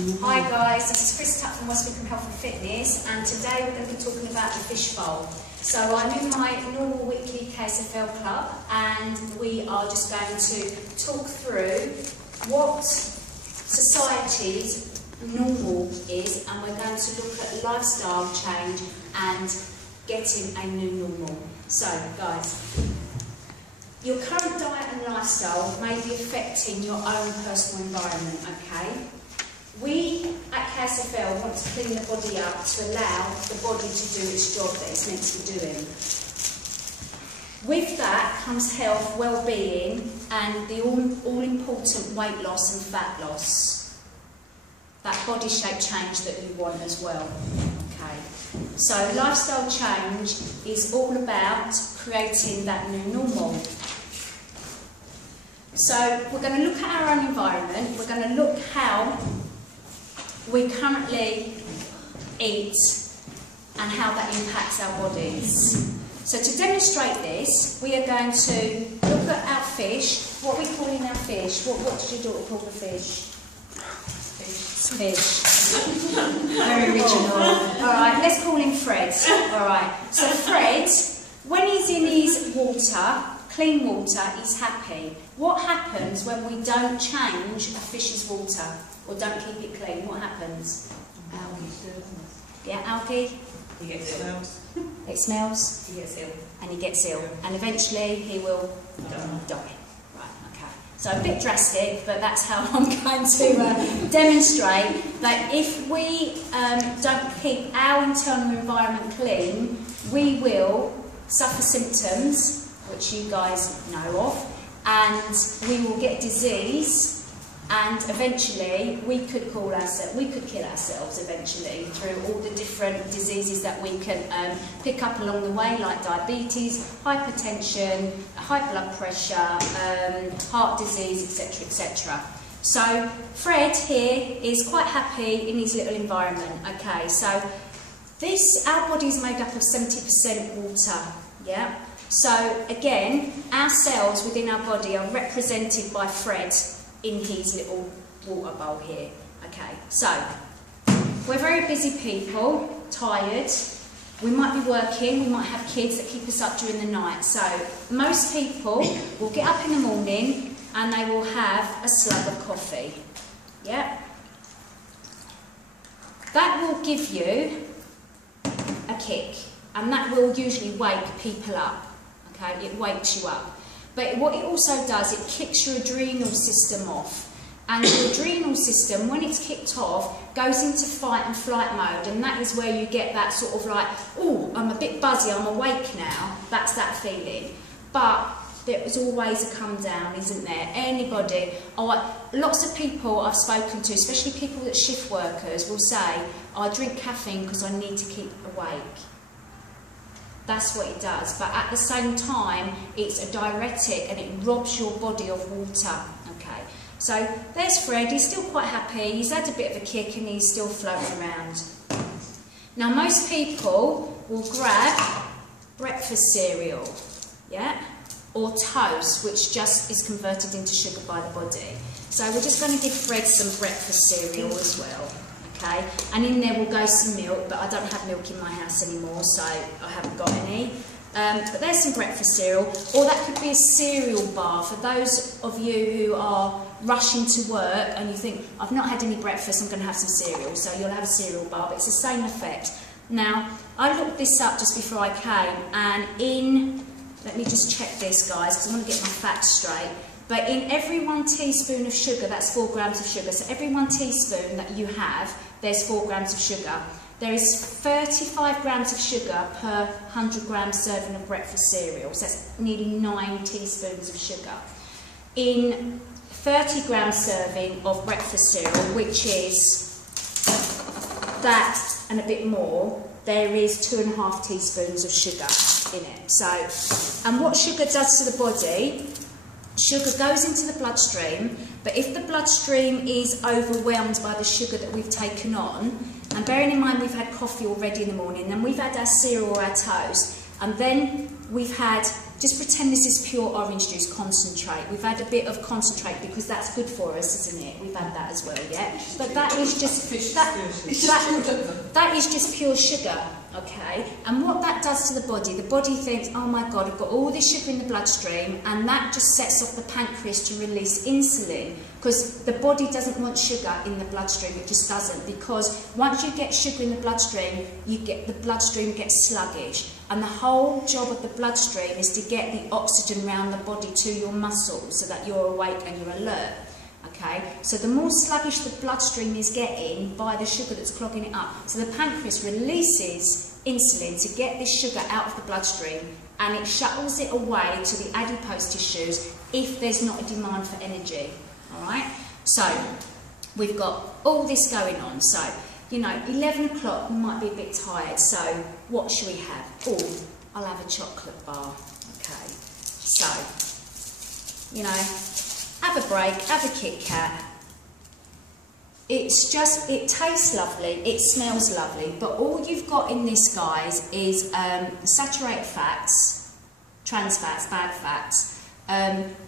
Hi guys, this is Chris Tuck from West Wickham Health and Fitness, and today we're going to be talking about the fish bowl. So I'm in my normal weekly KSFL club, and we are just going to talk through what society's normal is, and we're going to look at lifestyle change and getting a new normal. So guys, your current diet and lifestyle may be affecting your own personal environment, okay? We at KSFL want to clean the body up to allow the body to do its job that it's meant to be doing. With that comes health, well-being and the all-important weight loss and fat loss. That body shape change that you want as well, okay? So lifestyle change is all about creating that new normal. So we're going to look at our own environment, we're going to look how we currently eat and how that impacts our bodies. So to demonstrate this, we are going to look at our fish. What are we calling our fish? What did your daughter call the fish? Fish. Very original. Alright, let's call him Fred. Alright, so Fred, when he's in his water, clean water, he's happy. What happens when we don't change a fish's water or don't keep it clean? What happens? Algae. Yeah, algae. He gets ill. It smells. He gets ill. And he gets ill. And eventually he will die. Right, okay. So a bit drastic, but that's how I'm going to demonstrate that if we don't keep our internal environment clean, we will suffer symptoms, which you guys know of, and we will get disease, and eventually we could kill ourselves eventually through all the different diseases that we can pick up along the way, like diabetes, hypertension, high blood pressure, heart disease, etc, etc. So Fred here is quite happy in his little environment. Okay, so our body is made up of 70% water, yeah? So again, our cells within our body are represented by Fred in his little water bowl here. Okay, so we're very busy people, tired. We might be working, we might have kids that keep us up during the night. So most people will get up in the morning and they will have a slug of coffee. Yeah? That will give you a kick, and that will usually wake people up. Okay, it wakes you up. But what it also does, it kicks your adrenal system off. And your adrenal system, when it's kicked off, goes into fight and flight mode. And that is where you get that sort of like, oh, I'm a bit buzzy, I'm awake now. That's that feeling. But there is always a come down, isn't there? Anybody, lots of people I've spoken to, especially people that shift workers, will say, I drink caffeine because I need to keep awake. That's what it does, but at the same time, it's a diuretic and it robs your body of water. Okay, so there's Fred. He's still quite happy. He's had a bit of a kick and he's still floating around. Now, most people will grab breakfast cereal, yeah, or toast, which just is converted into sugar by the body. So we're just going to give Fred some breakfast cereal as well. Okay, and in there will go some milk, but I don't have milk in my house anymore, so I haven't got any. But there's some breakfast cereal, or that could be a cereal bar for those of you who are rushing to work and you think, I've not had any breakfast, I'm going to have some cereal, so you'll have a cereal bar, but it's the same effect. Now, I looked this up just before I came, and let me just check this, guys, because I want to get my facts straight. But in every 1 teaspoon of sugar, that's 4 grams of sugar. So every 1 teaspoon that you have, there's 4 grams of sugar. There is 35 grams of sugar per 100 gram serving of breakfast cereal. So that's nearly 9 teaspoons of sugar. In 30 gram serving of breakfast cereal, which is that and a bit more, there is 2.5 teaspoons of sugar in it. So, and what sugar does to the body, sugar goes into the bloodstream, but if the bloodstream is overwhelmed by the sugar that we've taken on, and bearing in mind we've had coffee already in the morning, then we've had our cereal or our toast, And then we've had, just pretend this is pure orange juice concentrate. We've had a bit of concentrate because that's good for us, isn't it? We've had that as well, yeah? But that is just, that is just pure sugar, okay? And what that does to the body thinks, oh my God, I've got all this sugar in the bloodstream, and that just sets off the pancreas to release insulin, because the body doesn't want sugar in the bloodstream, it just doesn't, because once you get sugar in the bloodstream, the bloodstream gets sluggish. And the whole job of the bloodstream is to get the oxygen around the body to your muscles so that you're awake and you're alert. Okay? So the more sluggish the bloodstream is getting by the sugar that's clogging it up, so the pancreas releases insulin to get this sugar out of the bloodstream, and it shuttles it away to the adipose tissues if there's not a demand for energy. Alright? So we've got all this going on. So, you know, 11 o'clock, we might be a bit tired, so what shall we have? Oh, I'll have a chocolate bar. Okay, so, you know, have a break, have a Kit Kat. It's just, it tastes lovely, it smells lovely, but all you've got in this, guys, is saturated fats, trans fats, bad fats,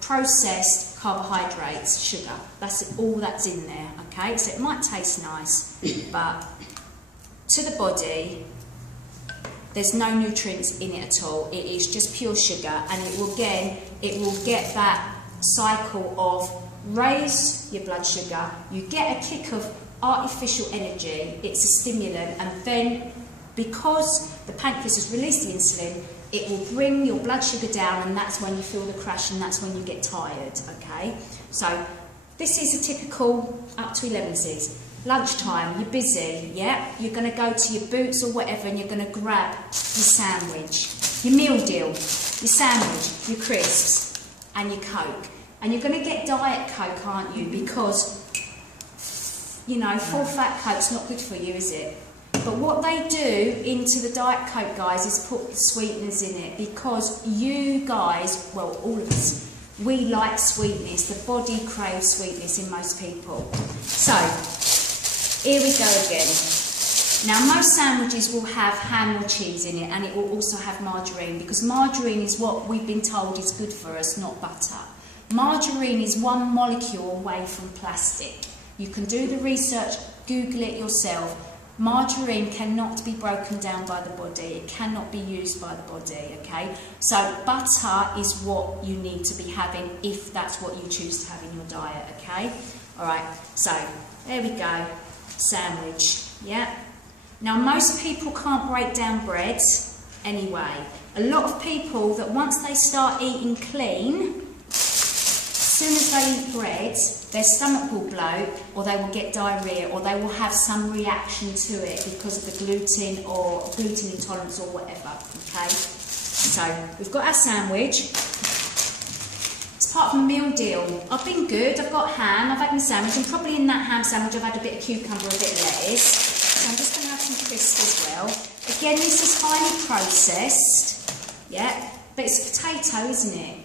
processed carbohydrates, sugar. That's all that's in there, okay? So it might taste nice, but to the body, there's no nutrients in it at all. It is just pure sugar, and it will get that cycle of raise your blood sugar, you get a kick of artificial energy, it's a stimulant, and then because the pancreas has released the insulin, it will bring your blood sugar down, and that's when you feel the crash, and that's when you get tired, okay? So this is a typical up to 11's. Lunchtime, you're busy, yeah? You're going to go to your Boots or whatever, and you're going to grab your sandwich, your meal deal, your sandwich, your crisps, and your Coke. And you're going to get Diet Coke, aren't you? Because, you know, full fat Coke's not good for you, is it? But what they do into the Diet Coke, guys, is put sweeteners in it, because you guys, well, all of us, we like sweetness. The body craves sweetness in most people. So, here we go again. Now, most sandwiches will have ham or cheese in it, and it will also have margarine, because margarine is what we've been told is good for us, not butter. Margarine is one molecule away from plastic. You can do the research, Google it yourself. Margarine cannot be broken down by the body. It cannot be used by the body, okay? So butter is what you need to be having if that's what you choose to have in your diet, okay? All right, so there we go. Sandwich, yeah? Now, most people can't break down bread anyway. A lot of people that once they start eating clean, as soon as they eat bread, their stomach will bloat, or they will get diarrhea, or they will have some reaction to it because of the gluten or gluten intolerance or whatever, okay? So, we've got our sandwich. It's part of a meal deal. I've been good, I've got ham, I've had my sandwich, and probably in that ham sandwich I've had a bit of cucumber, a bit of lettuce. So I'm just going to have some crisps as well. Again, this is highly processed, yeah, but it's potato, isn't it?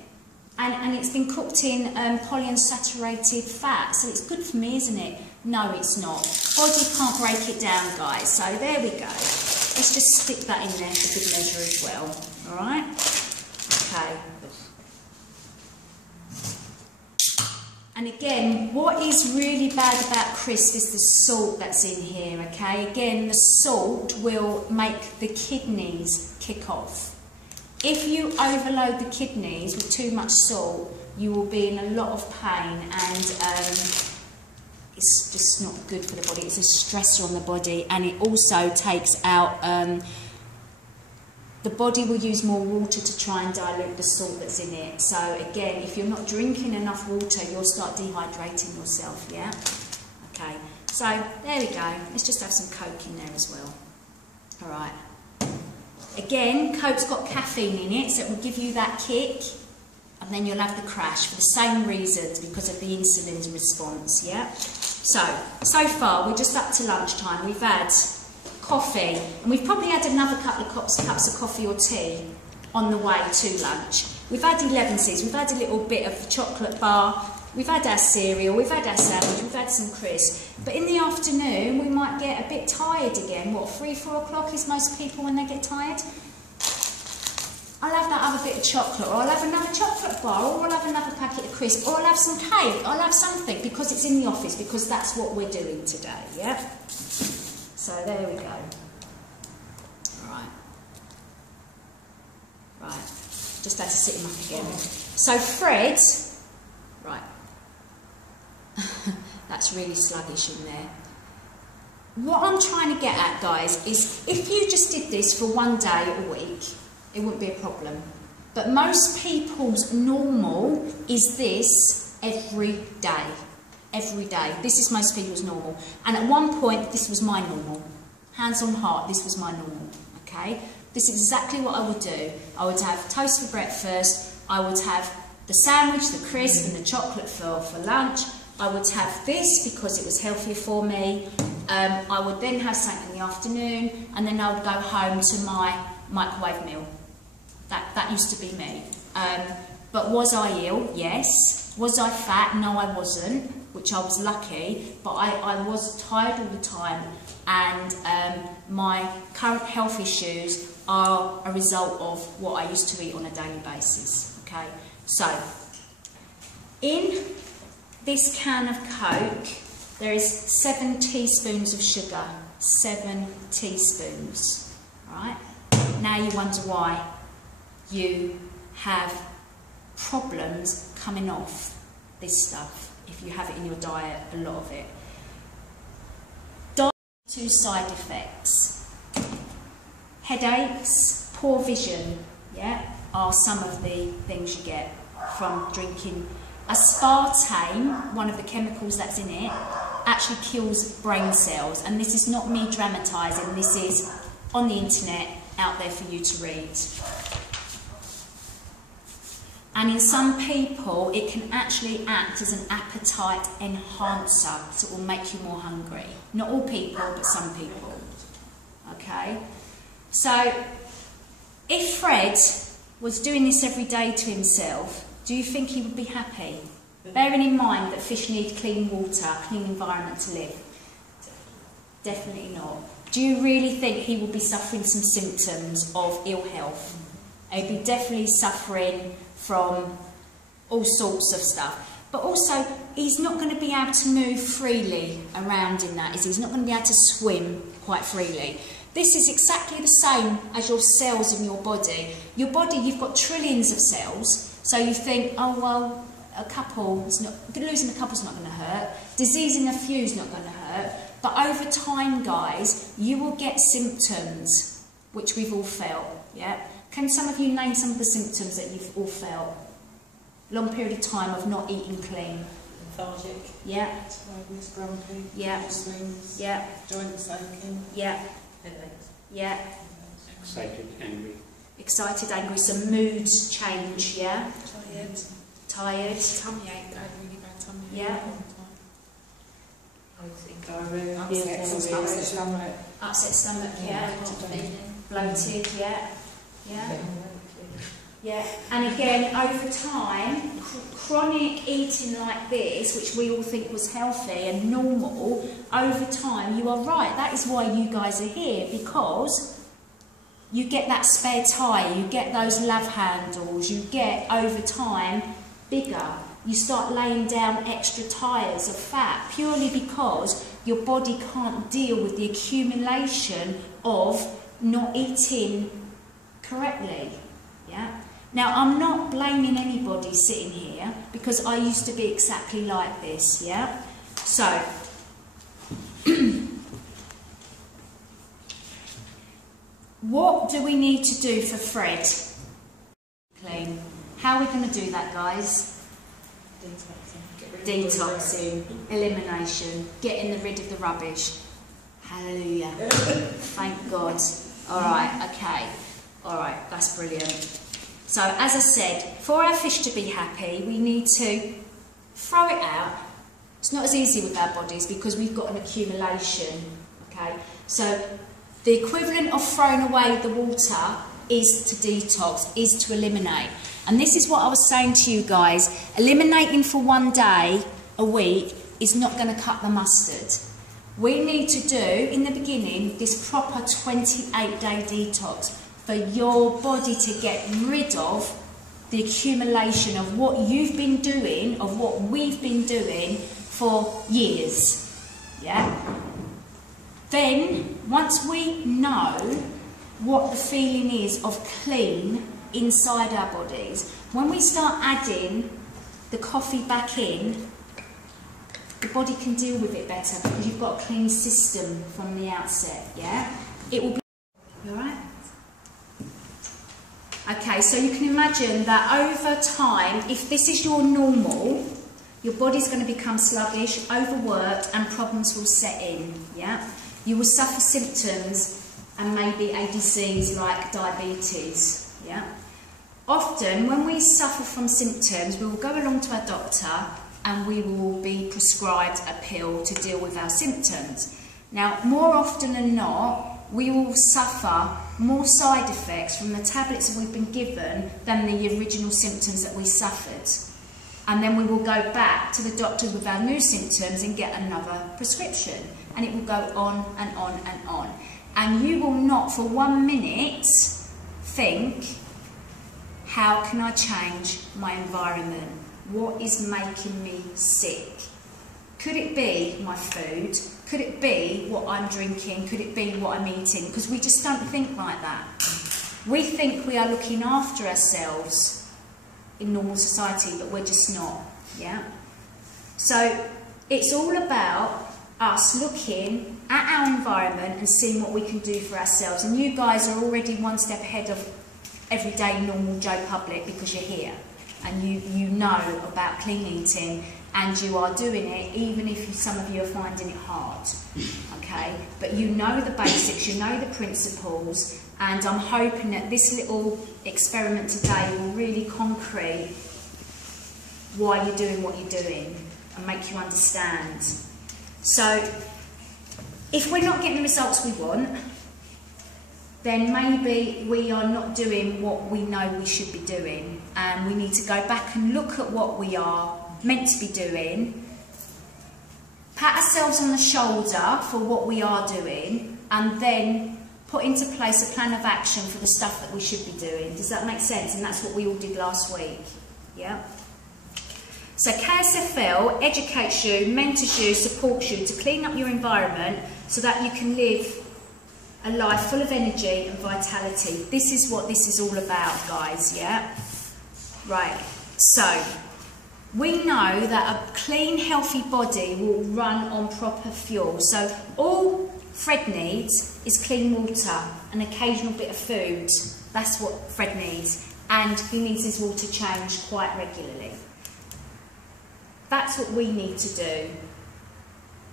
And it's been cooked in polyunsaturated fat, so it's good for me, isn't it? No, it's not. Body can't break it down, guys. So there we go. Let's just stick that in there for good measure as well. All right? Okay. And again, what is really bad about crisps is the salt that's in here, okay? Again, the salt will make the kidneys kick off. If you overload the kidneys with too much salt, you will be in a lot of pain, and it's just not good for the body. It's a stressor on the body, and it also takes out, the body will use more water to try and dilute the salt that's in it. So again, if you're not drinking enough water, you'll start dehydrating yourself, yeah? Okay, so there we go. Let's just have some Coke in there as well. All right. Again, Coke's got caffeine in it, so it will give you that kick, and then you'll have the crash for the same reasons, because of the insulin's response, yeah? So far, we're just up to lunchtime. We've had coffee, and we've probably had another couple of cups of coffee or tea on the way to lunch. We've had 11's, we've had a little bit of chocolate bar, we've had our cereal, we've had our sandwich, we've had some crisps. But in the afternoon, we might get a bit tired again. What, 3, 4 o'clock is most people when they get tired? bit of chocolate, or I'll have another chocolate bar, or I'll have another packet of crisps, or I'll have some cake, I'll have something, because it's in the office, because that's what we're doing today, yeah? So there we go. Right, just had to sit him up again. So Fred, right, that's really sluggish in there. What I'm trying to get at, guys, is if you just did this for one day a week, it wouldn't be a problem. But most people's normal is this every day. Every day. This is most people's normal. And at one point, this was my normal. Hands on heart, this was my normal. Okay? This is exactly what I would do. I would have toast for breakfast, I would have the sandwich, the crisp and the chocolate for lunch. I would have this because it was healthier for me. I would then have something in the afternoon, and then I would go home to my microwave meal. That used to be me. But was I ill? Yes. Was I fat? No, I wasn't, which I was lucky, but I was tired all the time, and my current health issues are a result of what I used to eat on a daily basis. Okay, so in this can of Coke, there is 7 teaspoons of sugar. 7 teaspoons. Right? Now you wonder why you have problems coming off this stuff if you have it in your diet, a lot of it. 2 side effects. Headaches, poor vision, yeah, are some of the things you get from drinking. Aspartame, one of the chemicals that's in it, actually kills brain cells, and this is not me dramatising, this is on the internet, out there for you to read. And in some people, it can actually act as an appetite enhancer, so it will make you more hungry. Not all people, but some people. Okay? So, if Fred was doing this every day to himself, do you think he would be happy? Bearing in mind that fish need clean water, clean environment to live. Definitely not. Do you really think he will be suffering some symptoms of ill health? He'd be definitely suffering from all sorts of stuff. But also, he's not going to be able to move freely around in that, is he? He's not going to be able to swim quite freely. This is exactly the same as your cells in your body. Your body, you've got trillions of cells, so you think, oh, well, losing a couple's not going to hurt, diseasing a few is not going to hurt, but over time, guys, you will get symptoms, which we've all felt, yeah? Can some of you name some of the symptoms that you've all felt? Long period of time of not eating clean. Lethargic. Yeah. Tiredness, grumpy. Yeah. Mood swings. Yeah. Joints aching. Yeah. Headaches. Yeah. Excited, angry. Excited, angry, some mood change, yeah? Tired. Tired. Tummy ache. I had really bad tummy ache Yeah. all the time. Diarrhea. Upset stomach. Upset stomach, yeah. Bloated, yeah. Yeah. Yeah. And again, over time, chronic eating like this, which we all think was healthy and normal, over time, you are right. That is why you guys are here, because you get that spare tyre, you get those love handles, you get, over time, bigger. You start laying down extra tyres of fat, purely because your body can't deal with the accumulation of not eating correctly. Yeah. Now, I'm not blaming anybody sitting here, because I used to be exactly like this, yeah? So, what do we need to do for Fred? Clean. How are we going to do that, guys? Detoxing, elimination, getting rid of the rubbish. Hallelujah. Thank God. All right, okay. All right, that's brilliant. So, as I said, for our fish to be happy, we need to throw it out. It's not as easy with our bodies because we've got an accumulation, okay? So, the equivalent of throwing away the water is to detox, is to eliminate. And this is what I was saying to you guys. Eliminating for one day a week is not going to cut the mustard. We need to do, in the beginning, this proper 28-day detox. for your body to get rid of the accumulation of what you've been doing, of what we've been doing for years. Yeah? Then, once we know what the feeling is of clean inside our bodies, when we start adding the coffee back in, the body can deal with it better because you've got a clean system from the outset, yeah? It will be... You alright? Okay, so you can imagine that over time, if this is your normal, your body's going to become sluggish, overworked, and problems will set in, yeah? You will suffer symptoms and maybe a disease like diabetes, yeah? Often, when we suffer from symptoms, we will go along to our doctor and we will be prescribed a pill to deal with our symptoms. Now, more often than not, we will suffer more side effects from the tablets that we've been given than the original symptoms that we suffered. And then we will go back to the doctor with our new symptoms and get another prescription. And it will go on and on and on. And you will not for 1 minute think, how can I change my environment? What is making me sick? Could it be my food? Could it be what I'm drinking? Could it be what I'm eating? Because we just don't think like that. We think we are looking after ourselves in normal society, but we're just not, yeah? So it's all about us looking at our environment and seeing what we can do for ourselves. And you guys are already one step ahead of everyday normal Joe public because you're here. And you know about clean eating, and you are doing it even if some of you are finding it hard, okay? But you know the basics, you know the principles, and I'm hoping that this little experiment today will really concrete why you're doing what you're doing and make you understand. So, if we're not getting the results we want, then maybe we are not doing what we know we should be doing, and we need to go back and look at what we are meant to be doing, pat ourselves on the shoulder for what we are doing, and then put into place a plan of action for the stuff that we should be doing. Does that make sense? And that's what we all did last week. Yeah? So KSFL educates you, mentors you, supports you to clean up your environment so that you can live a life full of energy and vitality. This is what this is all about, guys, yeah? Right, so we know that a clean, healthy body will run on proper fuel. So all Fred needs is clean water, an occasional bit of food. That's what Fred needs. And he needs his water changed quite regularly. That's what we need to do.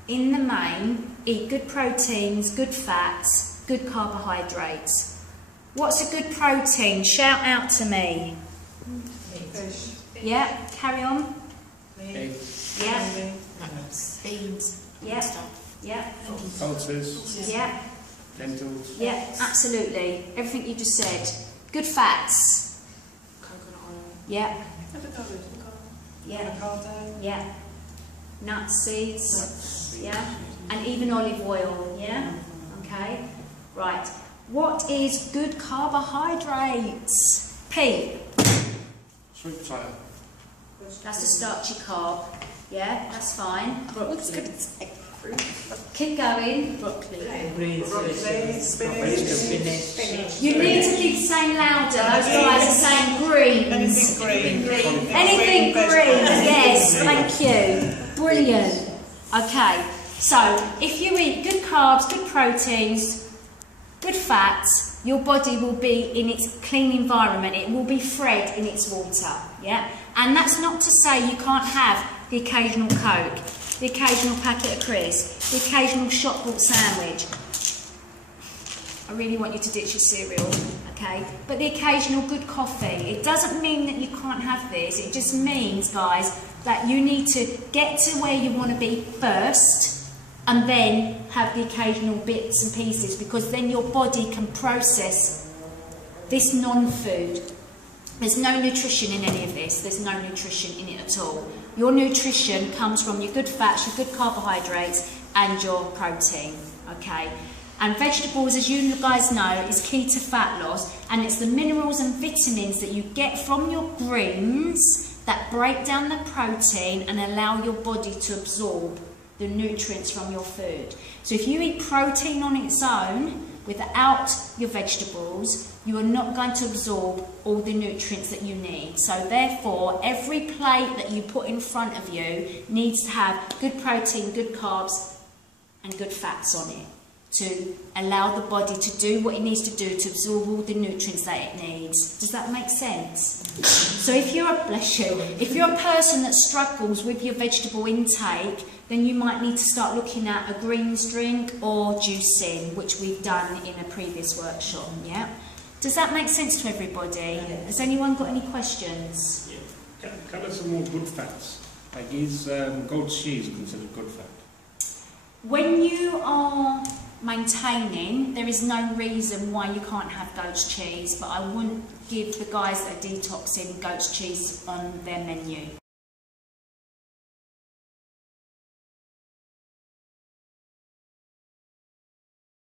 In the main, eat good proteins, good fats, good carbohydrates. What's a good protein? Shout out to me. Fish. Yeah, carry on. Eggs, Yeah, Beans. yeah, yeah, pulses, yeah, lentils, yeah, absolutely. Everything you just said. Good fats. Coconut oil. Yeah, Avocado. yeah, Avocado. yeah. Nuts, seeds. Yeah, and even olive oil. Yeah. Okay. Right. What is good carbohydrates? Pete. sweet potato, That's a starchy carb. Yeah, that's fine. Keep going. Broccoli. spinach, You need to keep saying louder. Those guys are saying greens. Anything green. Anything green. Yes, thank you. Brilliant. Okay, so if you eat good carbs, good proteins, good fats, your body will be in its clean environment. It will be fed in its water. Yeah, and that's not to say you can't have the occasional Coke, the occasional packet of crisps, the occasional shop bought sandwich. I really want you to ditch your cereal, okay? But the occasional good coffee. It doesn't mean that you can't have this. It just means, guys, that you need to get to where you want to be first and then have the occasional bits and pieces, because then your body can process this non-food. There's no nutrition in any of this. There's no nutrition in it at all. Your nutrition comes from your good fats, your good carbohydrates, and your protein, okay? And vegetables, as you guys know, is key to fat loss, and it's the minerals and vitamins that you get from your greens that break down the protein and allow your body to absorb the nutrients from your food. So if you eat protein on its own without your vegetables, you are not going to absorb all the nutrients that you need. So therefore, every plate that you put in front of you needs to have good protein, good carbs and good fats on it to allow the body to do what it needs to do to absorb all the nutrients that it needs. Does that make sense? So if you're a person that struggles with your vegetable intake, then you might need to start looking at a greens drink or juicing, which we've done in a previous workshop. Yeah. Does that make sense to everybody? Has anyone got any questions? Yeah. Tell us some more good fats. Like, is goat's cheese considered good fat? When you are maintaining, there is no reason why you can't have goat's cheese, but I wouldn't give the guys that are detoxing goat's cheese on their menu.